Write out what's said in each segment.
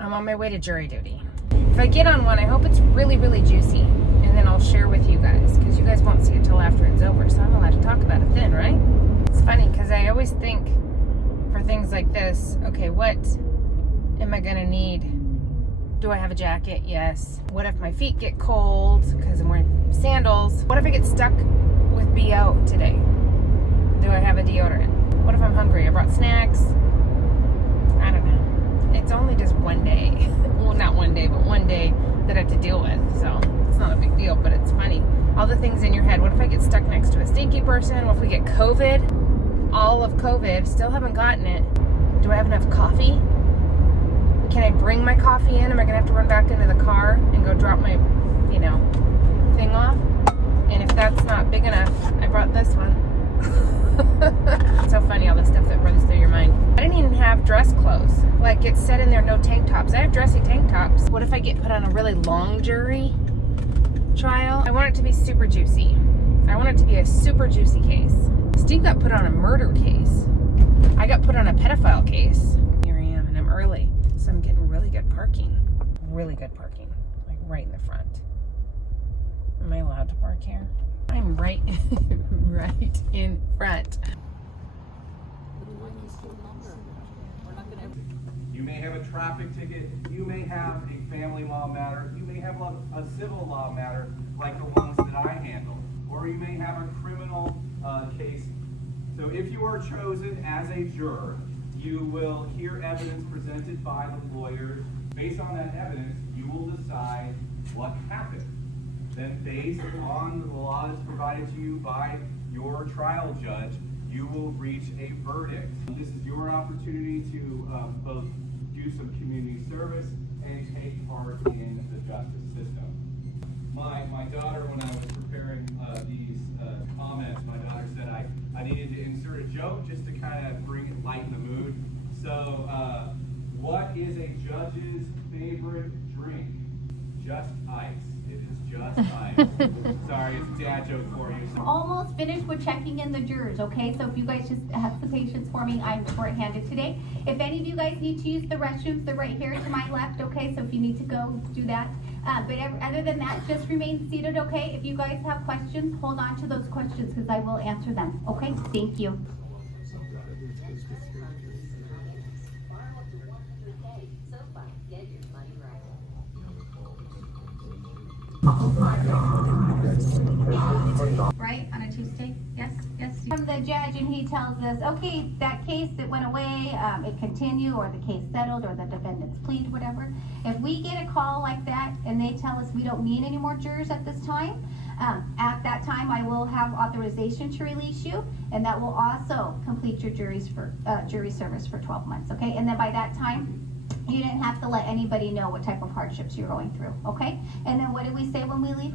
I'm on my way to jury duty. If I get on one, I hope it's really, really juicy. And then I'll share with you guys, because you guys won't see it till after it's over. So I'm allowed to talk about it then, right? It's funny, because I always think for things like this, okay, what am I going to need? Do I have a jacket? Yes. What if my feet get cold because I'm wearing sandals? What if I get stuck with BO today? Do I have a deodorant? What if I'm hungry? I brought snacks. I don't know. It's only just one day. Well, not one day, but one day that I have to deal with. So it's not a big deal, but it's funny. All the things in your head. What if I get stuck next to a stinky person? What if we get COVID? All of COVID. Still haven't gotten it. Do I have enough coffee? Can I bring my coffee in? Am I going to have to run back into the car and go drop my, thing off? And if that's not big enough, I brought this one. It's so funny, all the stuff that runs through your mind. I didn't even have dress clothes. Like, it said in there, no tank tops. I have dressy tank tops. What if I get put on a really long jury trial? I want it to be super juicy. I want it to be a super juicy case. Steve got put on a murder case. I got put on a pedophile case. Here I am, and I'm early. So I'm getting really good parking. Really good parking. Like right in the front. Am I allowed to park here? I'm right in front. You may have a traffic ticket. You may have a family law matter. You may have a civil law matter like the ones that I handle. Or you may have a criminal case. So if you are chosen as a juror, you will hear evidence presented by the lawyers. Based on that evidence, you will decide what happened. Then based on the law that's provided to you by your trial judge, you will reach a verdict. This is your opportunity to both do some community service and take part in the justice system. My daughter, when I was preparing these comments, my daughter said I needed to insert a joke just to kind of lighten the mood. So, what is a judge's favorite drink? Just ice. It is just ice. Sorry, it's a dad joke for you. Almost finished with checking in the jurors, okay? So if you guys just have some patience for me, I'm short-handed today. If any of you guys need to use the restrooms, they're right here to my left, okay? So if you need to go, do that. But other than that, just remain seated, okay? If you guys have questions, hold on to those questions because I will answer them, okay? Thank you. Right, on a Tuesday? Yes. From the judge, and he tells us, okay, that case that went away, it continued, or the case settled, or the defendant's plead, whatever. If we get a call like that and they tell us we don't need any more jurors at this time, at that time I will have authorization to release you, and that will also complete your jury service for 12 months, okay? And then by that time, you didn't have to let anybody know what type of hardships you're going through, okay? And then what do we say when we leave?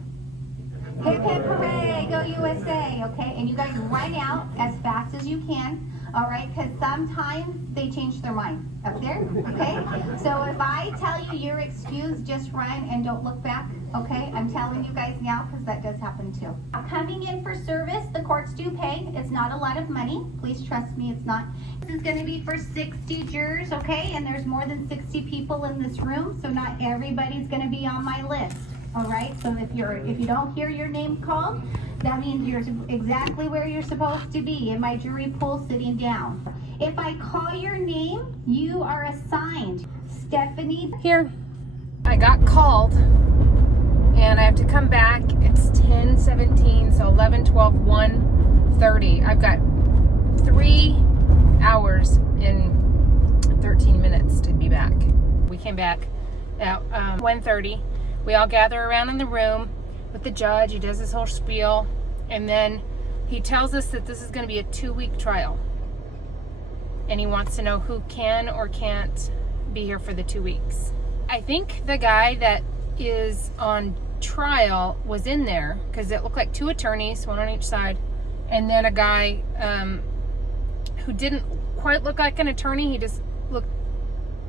Hip hip hooray, go USA, okay? And you guys run out as fast as you can, all right? Because sometimes they change their mind up there, okay? So if I tell you you're excused, just run and don't look back, okay? I'm telling you guys now because that does happen too. Coming in for service, the courts do pay. It's not a lot of money. Please trust me, it's not. This is going to be for 60 jurors, okay? And there's more than 60 people in this room, so not everybody's going to be on my list. All right, so if you don't hear your name called, that means you're exactly where you're supposed to be, in my jury pool sitting down. If I call your name, you are assigned. Stephanie. Here, I got called and I have to come back. It's 10:17, so 11, 12, 1, 30. I've got 3 hours and 13 minutes to be back. We came back at 1:30. We all gather around in the room with the judge. He does his whole spiel, and then he tells us that this is going to be a 2-week trial, and he wants to know who can or can't be here for the 2 weeks. I think the guy that is on trial was in there because it looked like 2 attorneys, one on each side, and then a guy who didn't quite look like an attorney. He just looked,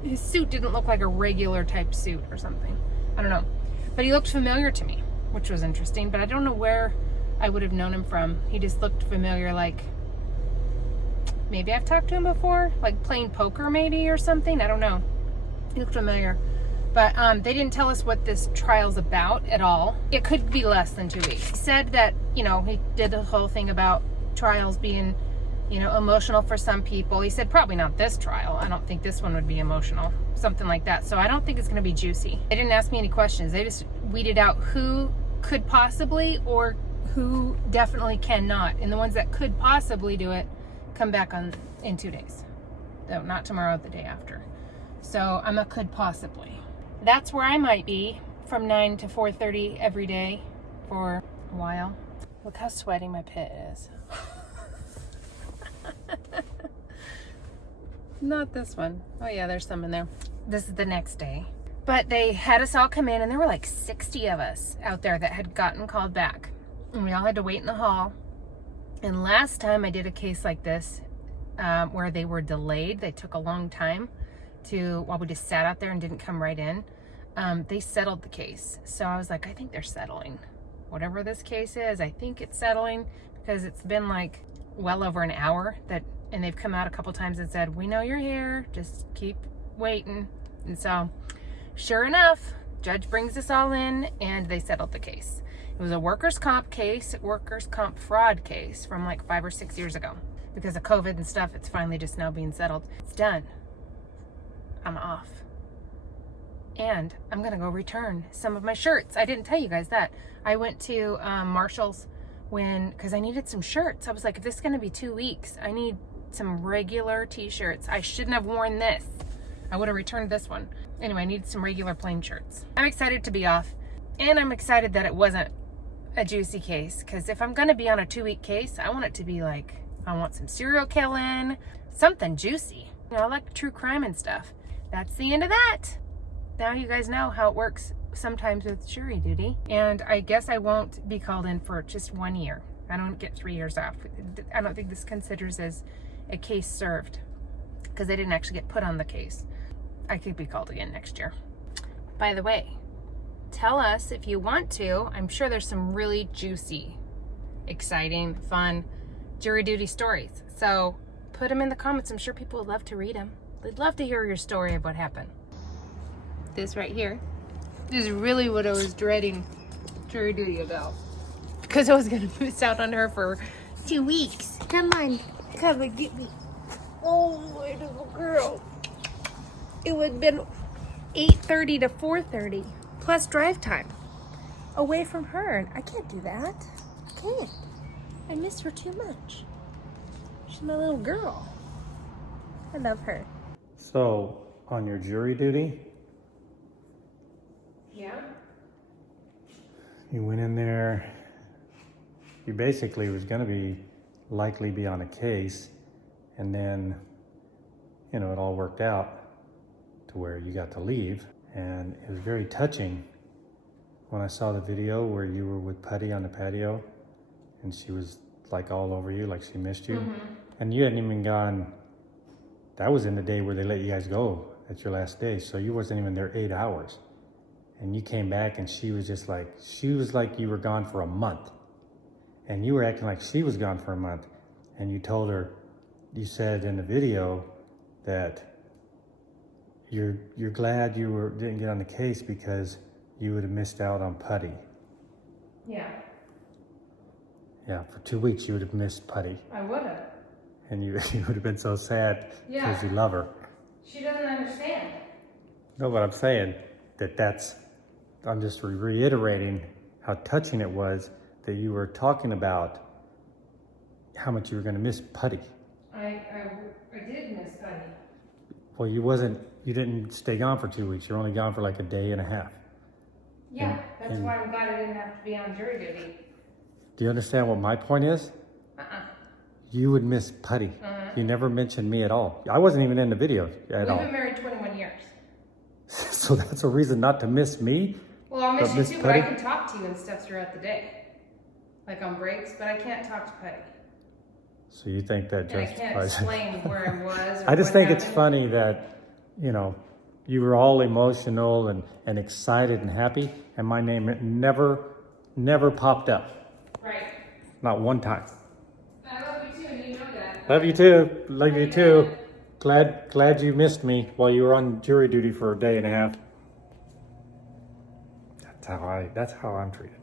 his suit didn't look like a regular type suit or something. I don't know. But he looked familiar to me, which was interesting, but I don't know where I would have known him from. He just looked familiar, like maybe I've talked to him before, like playing poker maybe or something. I don't know. He looked familiar. But they didn't tell us what this trial's about at all. It could be less than 2 weeks. He said that, you know, he did the whole thing about trials being, you know, emotional for some people. He said probably not this trial. I don't think this one would be emotional. Something like that. So I don't think it's going to be juicy. They didn't ask me any questions. They just weeded out who could possibly or who definitely cannot. And the ones that could possibly do it come back in 2 days. Though not tomorrow, the day after. So I'm a could possibly. That's where I might be from 9 to 4:30 every day for a while. Look how sweaty my pit is. Not this one. Oh yeah, there's some in there. This is the next day. But they had us all come in, and there were like 60 of us out there that had gotten called back. And we all had to wait in the hall. And last time I did a case like this, where they were delayed, they took a long time while we just sat out there and didn't come right in. They settled the case. So I was like, I think they're settling. Whatever this case is, I think it's settling, because it's been like well over an hour and they've come out a couple times and said, we know you're here, just keep waiting. And so sure enough, judge brings us all in and they settled the case. It was a workers' comp case, workers' comp fraud case from like 5 or 6 years ago. Because of COVID and stuff, it's finally just now being settled. It's done. I'm off. And I'm gonna go return some of my shirts. I didn't tell you guys that. I went to Marshall's because I needed some shirts. I was like, if this is gonna be 2 weeks, I need some regular t-shirts. I shouldn't have worn this. I would have returned this one. Anyway, I need some regular plain shirts. I'm excited to be off. And I'm excited that it wasn't a juicy case. Because if I'm gonna be on a 2-week case, I want it to be like, I want some serial killing, something juicy. You know, I like true crime and stuff. That's the end of that. Now you guys know how it works sometimes with jury duty. And I guess I won't be called in for just 1 year. I don't get 3 years off. I don't think this considers as a case served, because they didn't actually get put on the case. I could be called again next year. By the way, tell us if you want to. I'm sure there's some really juicy, exciting, fun jury duty stories. So put them in the comments. I'm sure people would love to read them. They'd love to hear your story of what happened. This right here is really what I was dreading jury duty about. Because I was going to miss out on her for 2 weeks. Come on, come and get me. Oh, my little girl. It would have been 8:30 to 4:30 plus drive time away from her. I can't do that. I can't. I miss her too much. She's my little girl. I love her. So, on your jury duty, Yeah? you went in there, you basically was going to likely be on a case, and then, you know, it all worked out to where you got to leave. And it was very touching when I saw the video where you were with Putty on the patio, and she was like all over you, like she missed you. And you hadn't even gone, that was in the day where they let you guys go at your last day. So you wasn't even there 8 hours. And you came back and she was like you were gone for a month. And you were acting like she was gone for a month. And you told her, you said in the video that you're glad you didn't get on the case because you would have missed out on Putty. Yeah, Yeah, for 2 weeks you would have missed Putty. I would have. And you would have been so sad because you love her. She doesn't understand. No, but I'm saying I'm just reiterating how touching it was that you were talking about how much you were going to miss Putty. I did miss Putty. Well, you didn't stay gone for 2 weeks. You're only gone for like a day and a half. Yeah, that's why I'm glad I didn't have to be on jury duty. Do you understand what my point is? You would miss Putty. You never mentioned me at all. I wasn't even in the video at all. We've been married 21 years. So that's a reason not to miss me? Well, I'll miss you miss too, Putty? but I can talk to you and stuff throughout the day. Like on breaks, but I can't talk to Putty. So you think that And I can't justifies explain where I was or I just what think it's happened. funny that, you know, you were all emotional and excited and happy, and my name never popped up. Right. Not one time. I love you too, and you know that. Love you too. Love you too. Glad you missed me while you were on jury duty for a day and a half. That's how I'm treated.